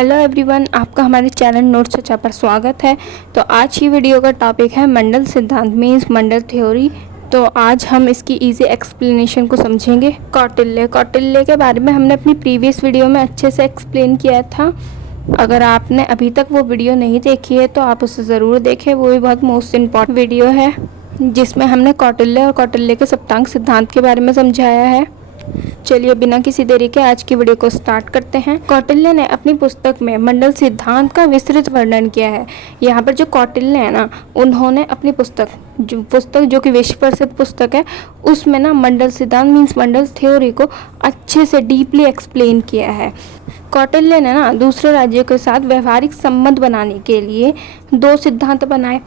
Hello everyone, आपका हमारे channel notes चर्चा पर स्वागत है। तो आज की वीडियो का टॉपिक है मंडल सिद्धांत मीन्स मंडल थ्योरी। तो आज हम इसकी इजी एक्सप्लेनेशन को समझेंगे। कौटिल्य के बारे में हमने अपनी प्रीवियस वीडियो में अच्छे से एक्सप्लेन किया था। अगर आपने अभी तक वो वीडियो नहीं देखी है तो आप उसे ज़रूर देखें। वो भी बहुत मोस्ट इम्पॉर्टेंट वीडियो है जिसमें हमने कौटिल्य और कौटिल्य के सप्तांग सिद्धांत के बारे में समझाया है। चलिए बिना किसी देरी के आज की वीडियो को स्टार्ट करते हैं। कौटिल्य ने अपनी पुस्तक में मंडल सिद्धांत का विस्तृत वर्णन किया है। यहाँ पर जो कौटिल्य है ना, उन्होंने अपनी पुस्तक जो कि विश्व प्रसिद्ध पुस्तक है, उसमें ना मंडल सिद्धांत मीन्स मंडल थ्योरी को अच्छे से डीपली एक्सप्लेन किया है। कौटिल्य ने ना दूसरे राज्यों के साथ व्यवहारिक संबंध बनाने के लिए दो सिद्धांत बनाए।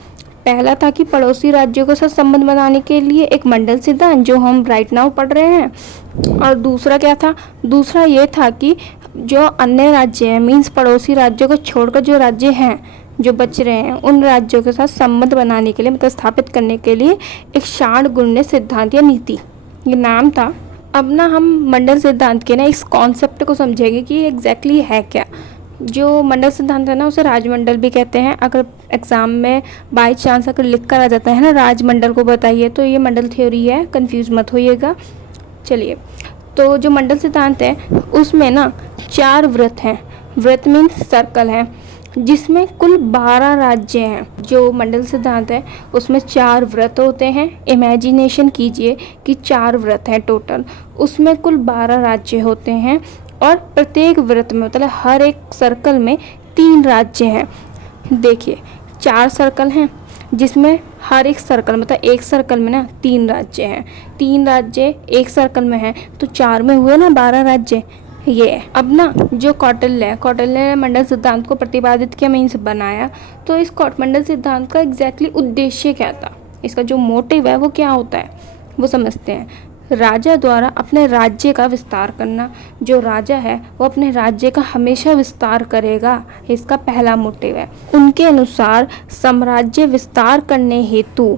पहला था कि पड़ोसी राज्यों के साथ संबंध बनाने के लिए एक मंडल सिद्धांत, जो हम राइट नाउ पढ़ रहे हैं। और दूसरा क्या था? दूसरा ये था कि जो अन्य राज्य हैं मीन्स पड़ोसी राज्यों को छोड़कर जो राज्य हैं जो बच रहे हैं, उन राज्यों के साथ संबंध बनाने के लिए मतलब स्थापित करने के लिए एक षाण्गुण्य सिद्धांत या नीति, ये नाम था। अब ना हम मंडल सिद्धांत के ना इस कॉन्सेप्ट को समझेंगे कि एग्जैक्टली है क्या। जो मंडल सिद्धांत है ना, उसे राजमंडल भी कहते हैं। अगर एग्ज़ाम में बाई चांस अगर लिख कर आ जाता है ना राजमंडल को बताइए, तो ये मंडल थ्योरी है, कंफ्यूज मत होइएगा। चलिए, तो जो मंडल सिद्धांत है उसमें ना 4 वृत्त हैं। वृत्त मीन्स सर्कल है, जिसमें कुल 12 राज्य हैं। जो मंडल सिद्धांत है उसमें 4 वृत्त होते हैं। इमेजिनेशन कीजिए कि 4 वृत्त हैं टोटल, उसमें कुल 12 राज्य होते हैं। और प्रत्येक वृत्त में मतलब हर एक सर्कल में 3 राज्य हैं। देखिए 4 सर्कल हैं जिसमें हर एक सर्कल मतलब एक सर्कल में ना 3 राज्य हैं। 3 राज्य एक सर्कल में हैं तो 4 में हुए ना 12 राज्य। ये अब ना जो कौटिल्य ने मंडल सिद्धांत को प्रतिपादित किया मीन्स बनाया। तो इस मंडल सिद्धांत का एग्जैक्टली उद्देश्य क्या था, इसका जो मोटिव है वो क्या होता है वो समझते हैं। राजा द्वारा अपने राज्य का विस्तार करना। जो राजा है वो अपने राज्य का हमेशा विस्तार करेगा, इसका पहला मोटिव है। उनके अनुसार साम्राज्य विस्तार करने हेतु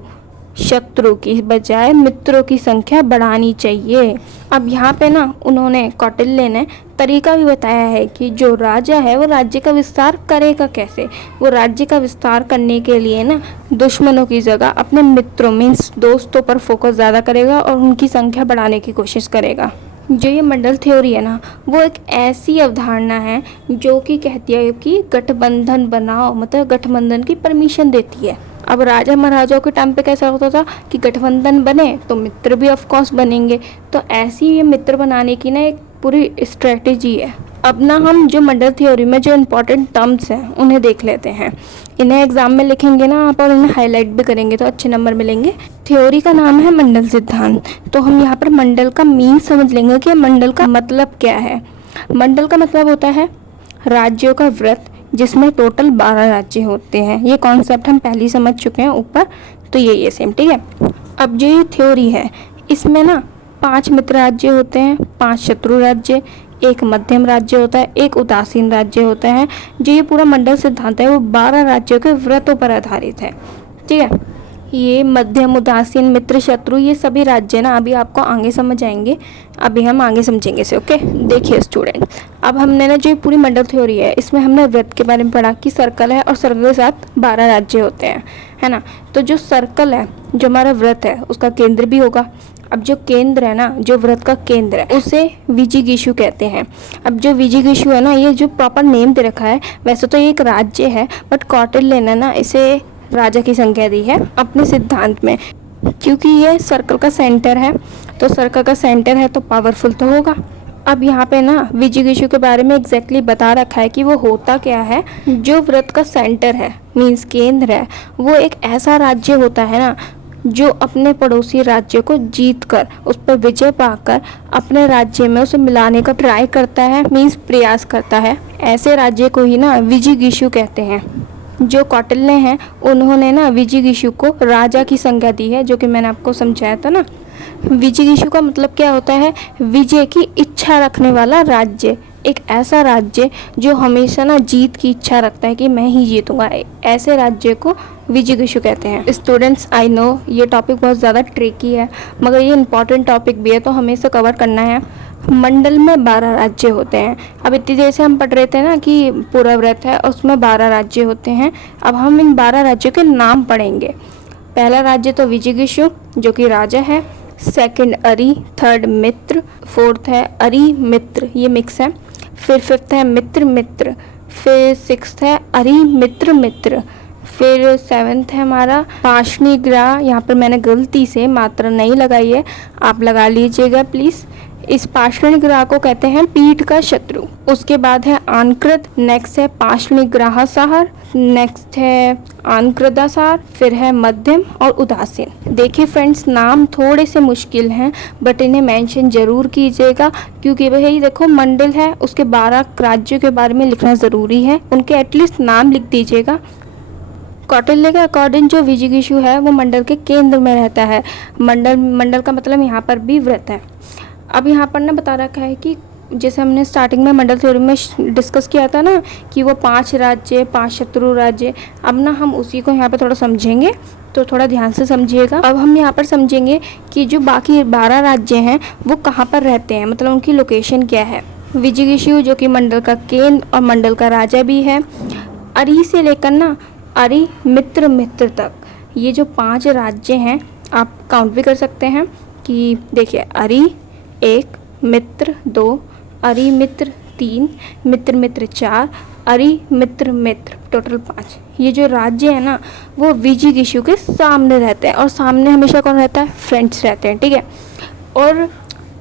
शत्रु की बजाय मित्रों की संख्या बढ़ानी चाहिए। अब यहाँ पे ना उन्होंने कौटिल्य ने तरीका भी बताया है कि जो राजा है वो राज्य का विस्तार करेगा कैसे। वो राज्य का विस्तार करने के लिए ना दुश्मनों की जगह अपने मित्रों मीन्स दोस्तों पर फोकस ज़्यादा करेगा और उनकी संख्या बढ़ाने की कोशिश करेगा। जो ये मंडल थ्योरी है ना, वो एक ऐसी अवधारणा है जो कि कहती है कि गठबंधन बनाओ, मतलब गठबंधन की परमिशन देती है। अब राजा महाराजाओं के टाइम पे कैसा होता था कि गठबंधन बने तो मित्र भी ऑफ कोर्स बनेंगे। तो ऐसी ये मित्र बनाने की ना एक पूरी स्ट्रेटेजी है। अब ना हम जो मंडल थ्योरी में जो इम्पोर्टेंट टर्म्स हैं उन्हें देख लेते हैं। इन्हें एग्जाम में लिखेंगे ना आप और इन्हें हाईलाइट भी करेंगे तो अच्छे नंबर मिलेंगे। थ्योरी का नाम है मंडल सिद्धांत। तो हम यहाँ पर मंडल का मीन समझ लेंगे कि मंडल का मतलब क्या है। मंडल का मतलब होता है राज्यों का वृत्त जिसमें टोटल 12 राज्य होते हैं। ये कॉन्सेप्ट हम पहले ही समझ चुके हैं ऊपर, तो ये सेम ठीक है। अब जो ये थ्योरी है इसमें ना 5 मित्र राज्य होते हैं, 5 शत्रु राज्य, एक मध्यम राज्य होता है, एक उदासीन राज्य होता है। जो ये पूरा मंडल सिद्धांत है वो 12 राज्यों के व्रतों पर आधारित है, ठीक है। ये मध्यम, उदासीन, मित्र, शत्रु, ये सभी राज्य ना अभी आपको आगे समझ आएंगे, अभी हम आगे समझेंगे इसे। ओके, देखिए स्टूडेंट, अब हमने ना जो पूरी मंडल थ्योरी है इसमें हमने व्रत के बारे में पढ़ा कि सर्कल है और सर्कल के साथ 12 राज्य होते हैं, है ना। तो जो सर्कल है, जो हमारा व्रत है, उसका केंद्र भी होगा। अब जो केंद्र है ना, जो व्रत का केंद्र है, उसे विजिगीषु कहते हैं। अब जो विजिगीषु है ना, ये जो प्रॉपर नेम दे रखा है, वैसे तो ये एक राज्य है बट कौटिल्य ने ना इसे राजा की संख्या दी है अपने सिद्धांत में, क्योंकि ये सर्कल का सेंटर है। तो सर्कल का सेंटर है तो पावरफुल तो होगा। अब यहाँ पे ना विजिगीषु के बारे में एग्जैक्टली बता रखा है कि वो होता क्या है। जो व्रत का सेंटर है मीन्स केंद्र है, वो एक ऐसा राज्य होता है ना जो अपने पड़ोसी राज्य को जीतकर उस पर विजय पाकर अपने राज्य में उसे मिलाने का ट्राई करता है मीन्स प्रयास करता है। ऐसे राज्य को ही ना विजिगीषु कहते हैं। जो कौटिल्य हैं उन्होंने ना विजिगीषु को राजा की संज्ञा दी है, जो कि मैंने आपको समझाया था ना। विजिगीषु का मतलब क्या होता है? विजय की इच्छा रखने वाला राज्य, एक ऐसा राज्य जो हमेशा ना जीत की इच्छा रखता है कि मैं ही जीतूंगा, ऐसे राज्य को विजिगीषु कहते हैं। स्टूडेंट्स, आई नो ये टॉपिक बहुत ज़्यादा ट्रिकी है मगर ये इंपॉर्टेंट टॉपिक भी है तो हमें इसे कवर करना है। मंडल में 12 राज्य होते हैं। अब इतनी देर से हम पढ़ रहे थे ना कि पूरा व्रत है और उसमें 12 राज्य होते हैं। अब हम इन 12 राज्यों के नाम पढ़ेंगे। पहला राज्य तो विजिगीषु जो कि राजा है, सेकंड अरि, थर्ड मित्र, फोर्थ है अरि मित्र, ये मिक्स है, फिर फिफ्थ है मित्र मित्र, फिर सिक्स्थ है अरि मित्र मित्र, फिर सेवन्थ है हमारा पाशनिग्राह। यहाँ पर मैंने गलती से मात्रा नहीं लगाई है, आप लगा लीजिएगा प्लीज़। इस पाशनिग्राह को कहते हैं पीठ का शत्रु। उसके बाद है आनकृत, नेक्स्ट है पाशनिग्राहसार, नेक्स्ट है आनकृदासार, फिर है मध्यम और उदासीन। देखिए फ्रेंड्स, नाम थोड़े से मुश्किल हैं बट इन्हें मेंशन ज़रूर कीजिएगा, क्योंकि भाई देखो मंडल है, उसके 12 राज्यों के बारे में लिखना ज़रूरी है, उनके एटलीस्ट नाम लिख दीजिएगा। कौटिल्य के अकॉर्डिंग जो विजिगीषु है वो मंडल के केंद्र में रहता है। मंडल का मतलब यहाँ पर भी व्रत है। अब यहाँ पर ना बता रखा है कि जैसे हमने स्टार्टिंग में मंडल थ्योरी में डिस्कस किया था ना कि वो 5 राज्य, 5 शत्रु राज्य। अब ना हम उसी को यहाँ पर थोड़ा समझेंगे, तो थोड़ा ध्यान से समझिएगा। अब हम यहाँ पर समझेंगे कि जो बाकी 12 राज्य हैं वो कहाँ पर रहते हैं, मतलब उनकी लोकेशन क्या है। विजिगीषु जो कि मंडल का केंद्र और मंडल का राजा भी है। अरि से लेकर ना अरि मित्र मित्र तक ये जो 5 राज्य हैं आप काउंट भी कर सकते हैं कि देखिए अरि 1, मित्र 2, अरि मित्र 3, मित्र मित्र 4, अरि मित्र मित्र, टोटल 5। ये जो राज्य है ना वो विजिगीषु के सामने रहते हैं, और सामने हमेशा कौन रहता है, फ्रेंड्स रहते हैं, ठीक है। और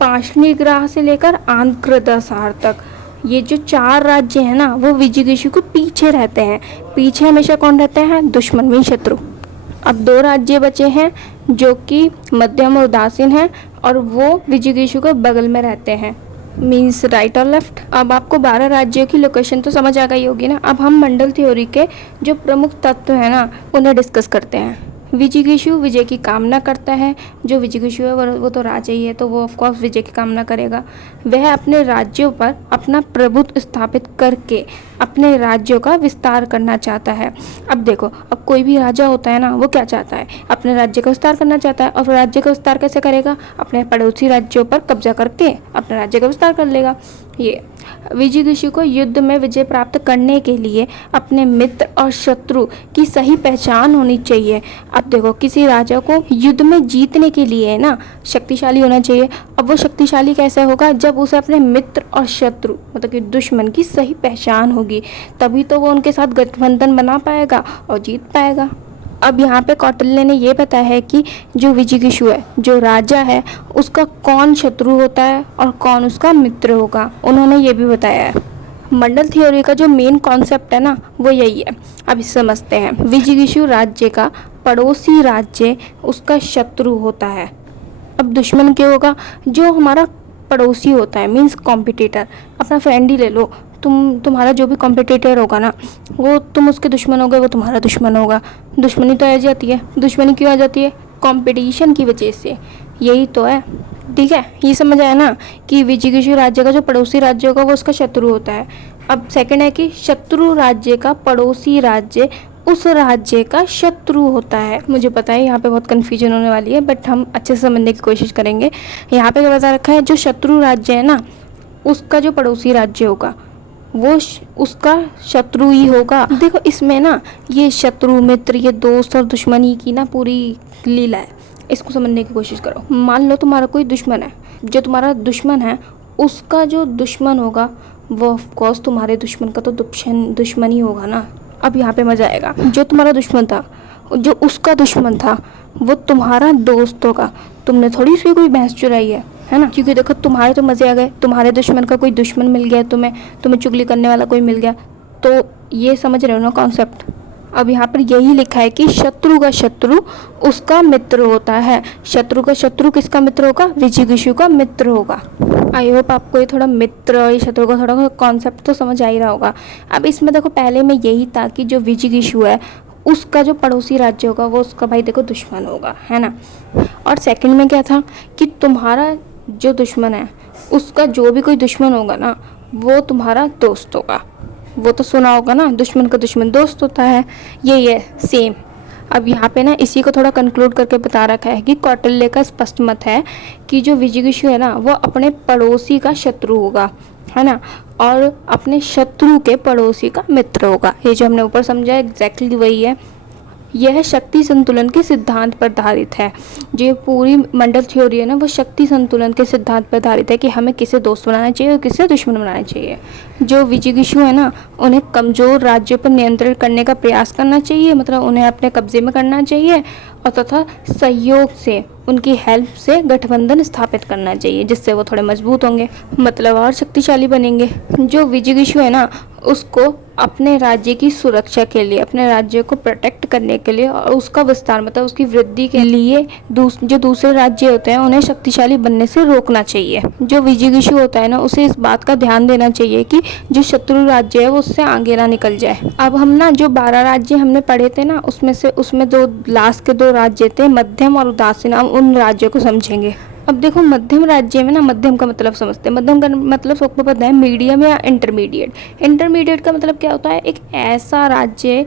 पाशनिग्राह से लेकर आनकृदासार तक ये जो 4 राज्य हैं ना वो विजिगीषु के पीछे रहते हैं। पीछे हमेशा कौन रहते हैं, दुश्मन मीन शत्रु। अब 2 राज्य बचे हैं जो कि मध्यम और उदासीन हैं, और वो विजिगीषु के बगल में रहते हैं, मीन्स राइट और लेफ्ट। अब आपको 12 राज्यों की लोकेशन तो समझ आ गई होगी ना। अब हम मंडल थ्योरी के जो प्रमुख तत्व हैं ना उन्हें डिस्कस करते हैं। विजिगीषु विजय की कामना करता है। जो विजिगीषु है वो तो राजा ही है, तो वो ऑफ कोर्स विजय की कामना करेगा। वह अपने राज्यों पर अपना प्रभुत्व स्थापित करके अपने राज्यों का विस्तार करना चाहता है। अब देखो, अब कोई भी राजा होता है ना वो क्या चाहता है, अपने राज्य का विस्तार करना चाहता है। और राज्य का विस्तार कैसे करेगा, अपने पड़ोसी राज्यों पर कब्जा करके अपने राज्य का विस्तार कर लेगा। ये विजिगीषु को युद्ध में विजय प्राप्त करने के लिए अपने मित्र और शत्रु की सही पहचान होनी चाहिए। अब देखो, किसी राजा को युद्ध में जीतने के लिए ना शक्तिशाली होना चाहिए। अब वो शक्तिशाली कैसे होगा, जब उसे अपने मित्र और शत्रु मतलब कि दुश्मन की सही पहचान होगी, तभी तो वो उनके साथ गठबंधन बना पाएगा और जीत पाएगा। अब यहाँ पे कौटिल्य ने ये बताया है कि जो विजिगीषु है, जो राजा है, उसका कौन शत्रु होता है और कौन उसका मित्र होगा, उन्होंने ये भी बताया है। मंडल थ्योरी का जो मेन कॉन्सेप्ट है ना वो यही है। अब इसे समझते हैं। विजिगीषु राज्य का पड़ोसी राज्य उसका शत्रु होता है। अब दुश्मन क्या होगा, जो हमारा पड़ोसी होता है, मीन्स कॉम्पिटिटर। अपना फ्रेंड ही ले लो, तुम्हारा जो भी कॉम्पिटिटर होगा ना वो तुम उसके दुश्मन हो गए, वो तुम्हारा दुश्मन होगा। दुश्मनी तो आ जाती है। दुश्मनी क्यों आ जाती है, कंपटीशन की वजह से। यही तो है, ठीक है। ये समझ आया ना कि विजिगीषु राज्य का जो पड़ोसी राज्य होगा वो उसका शत्रु होता है। अब सेकंड है कि शत्रु राज्य का पड़ोसी राज्य उस राज्य का शत्रु होता है। मुझे पता है यहाँ पे बहुत कन्फ्यूजन होने वाली है, बट हम अच्छे से समझने की कोशिश करेंगे। यहाँ पे क्या बता रखा है, जो शत्रु राज्य है ना उसका जो पड़ोसी राज्य होगा वो उसका शत्रु ही होगा। देखो इसमें ना ये शत्रु मित्र, ये दोस्त और दुश्मनी की ना पूरी लीला है। इसको समझने की कोशिश करो। मान लो तुम्हारा कोई दुश्मन है, जो तुम्हारा दुश्मन है उसका जो दुश्मन होगा वो ऑफ कोर्स तुम्हारे दुश्मन का तो दुश्मन ही होगा ना। अब यहाँ पे मजा आएगा। जो तुम्हारा दुश्मन था, जो उसका दुश्मन था, वो तुम्हारा दोस्त होगा। तुमने थोड़ी उसकी कोई भैंस चुराई है ना। क्योंकि देखो तुम्हारे तो मजे आ गए, तुम्हारे दुश्मन का कोई दुश्मन मिल गया, तुम्हें चुगली करने वाला कोई मिल गया। तो ये समझ रहे हो ना कॉन्सेप्ट। अब यहाँ पर यही लिखा है कि शत्रु का शत्रु उसका मित्र होता है। शत्रु का शत्रु किसका मित्र होगा, विजिगीषु का मित्र होगा। आई होप आपको ये थोड़ा मित्र और शत्रु का थोड़ा कॉन्सेप्ट तो समझ आ ही रहा होगा। अब इसमें देखो पहले में यही था कि जो विजिगीषु है उसका जो पड़ोसी राज्य होगा वो उसका भाई देखो दुश्मन होगा, है ना। और सेकंड में क्या था कि तुम्हारा जो दुश्मन है उसका जो भी कोई दुश्मन होगा ना वो तुम्हारा दोस्त होगा। वो तो सुना होगा ना, दुश्मन का दुश्मन दोस्त होता है। यही है सेम। अब यहाँ पे ना इसी को थोड़ा कंक्लूड करके बता रखा है कि कौटिल्य का स्पष्ट मत है कि जो विजिगीषु है ना वो अपने पड़ोसी का शत्रु होगा, है ना, और अपने शत्रु के पड़ोसी का मित्र होगा। ये जो हमने ऊपर समझा एग्जैक्टली वही है। यह शक्ति संतुलन के सिद्धांत पर आधारित है। जो पूरी मंडल थ्योरी है ना वो शक्ति संतुलन के सिद्धांत पर आधारित है कि हमें किसे दोस्त बनाना चाहिए और किसे दुश्मन बनाना चाहिए। जो विजिगीषु है ना उन्हें कमज़ोर राज्यों पर नियंत्रण करने का प्रयास करना चाहिए, मतलब उन्हें अपने कब्जे में करना चाहिए, और तथा सहयोग से उनकी हेल्प से गठबंधन स्थापित करना चाहिए जिससे वो थोड़े मजबूत होंगे, मतलब और शक्तिशाली बनेंगे। जो विजिगीषु है ना उसको अपने राज्य की सुरक्षा के लिए, अपने राज्य को प्रोटेक्ट करने के लिए और उसका विस्तार मतलब उसकी वृद्धि के लिए जो दूसरे राज्य होते हैं उन्हें शक्तिशाली बनने से रोकना चाहिए। जो विजिगीषु होता है ना उसे इस बात का ध्यान देना चाहिए कि जो शत्रु राज्य है वो उससे आगे ना निकल जाए। अब हम ना जो 12 राज्य हमने पढ़े थे ना उसमें दो लास्ट के 2 राज्य थे मध्यम और उदासीन। हम उन राज्यों को समझेंगे। अब देखो मध्यम राज्य में ना, मध्यम का मतलब समझते हैं। मध्यम का मतलब सबको पता है मीडियम या इंटरमीडिएट। इंटरमीडिएट का मतलब क्या होता है, एक ऐसा राज्य,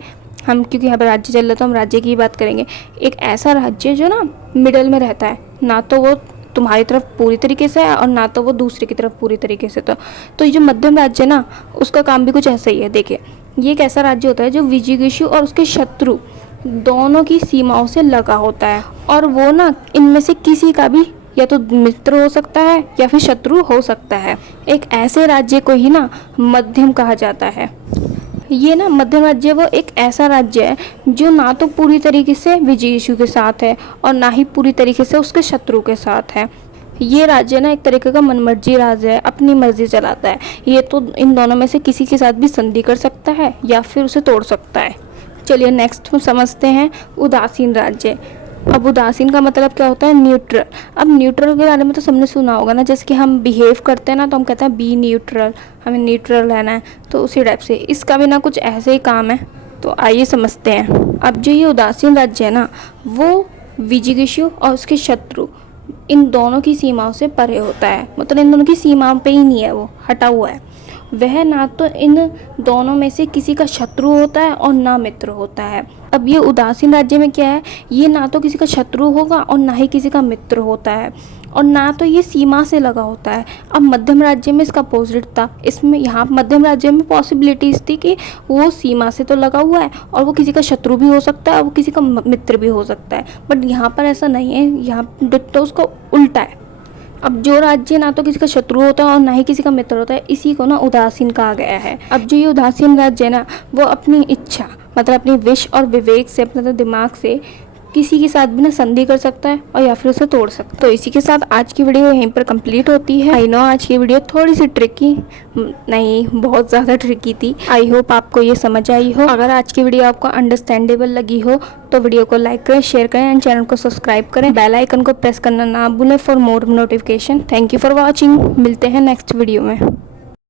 हम क्योंकि यहाँ पर राज्य चल रहा है तो हम राज्य की बात करेंगे। एक ऐसा राज्य जो ना मिडल में रहता है, ना तो वो तुम्हारी तरफ पूरी तरीके से है और ना तो वो दूसरे की तरफ पूरी तरीके से। तो ये जो मध्यम राज्य है ना उसका काम भी कुछ ऐसा ही है। देखिए ये एक ऐसा राज्य होता है जो विजिगीषु और उसके शत्रु दोनों की सीमाओं से लगा होता है, और वो ना इनमें से किसी का भी या तो मित्र हो सकता है या फिर शत्रु हो सकता है। एक ऐसे राज्य को ही ना मध्यम कहा जाता है। ये ना मध्यम राज्य वो एक ऐसा राज्य है जो ना तो पूरी तरीके से विजिगीषु के साथ है और ना ही पूरी तरीके से उसके शत्रु के साथ है। ये राज्य ना एक तरीके का मनमर्जी राज्य है, अपनी मर्जी चलाता है। ये तो इन दोनों में से किसी के साथ भी संधि कर सकता है या फिर उसे तोड़ सकता है। चलिए नेक्स्ट समझते हैं उदासीन राज्य। अब उदासीन का मतलब क्या होता है, न्यूट्रल। अब न्यूट्रल के बारे में तो सबने सुना होगा ना, जैसे कि हम बिहेव करते हैं ना तो हम कहते हैं बी न्यूट्रल, हमें न्यूट्रल रहना है। तो उसी टाइप से इसका भी ना कुछ ऐसे ही काम है। तो आइए समझते हैं। अब जो ये उदासीन राज्य है ना वो विजिगीषु और उसके शत्रु इन दोनों की सीमाओं से परे होता है, मतलब इन दोनों की सीमाओं पे ही नहीं है, वो हटा हुआ है। वह ना तो इन दोनों में से किसी का शत्रु होता है और ना मित्र होता है। अब ये उदासीन राज्य में क्या है, ये ना तो किसी का शत्रु होगा और ना ही किसी का मित्र होता है, और ना तो ये सीमा से लगा होता है। अब मध्यम राज्य में इसका अपोजिट था। इसमें यहाँ मध्यम राज्य में पॉसिबिलिटीज़ थी कि वो सीमा से तो लगा हुआ है और वो किसी का शत्रु भी हो सकता है और वो किसी का मित्र भी हो सकता है, बट यहाँ पर ऐसा नहीं है। यहाँ डिट्टो उसका उल्टा है। अब जो राज्य ना तो किसी का शत्रु होता है और ना ही किसी का मित्र होता है, इसी को ना उदासीन कहा गया है। अब जो ये उदासीन राज्य है ना वो अपनी इच्छा मतलब अपनी विश और विवेक से, अपने दिमाग से किसी के साथ भी ना संधि कर सकता है और या फिर उसे तोड़ सकता है। तो इसी के साथ आज की वीडियो यहीं पर कंप्लीट होती है। आई नो आज की वीडियो थोड़ी सी ट्रिकी नहीं, बहुत ज़्यादा ट्रिकी थी। आई होप आपको ये समझ आई हो। अगर आज की वीडियो आपको अंडरस्टैंडेबल लगी हो तो वीडियो को लाइक करें, शेयर करें एंड चैनल को सब्सक्राइब करें। बेल आइकन को प्रेस करना ना भूलें for more notification. Thank you for watching. मिलते हैं नेक्स्ट वीडियो में।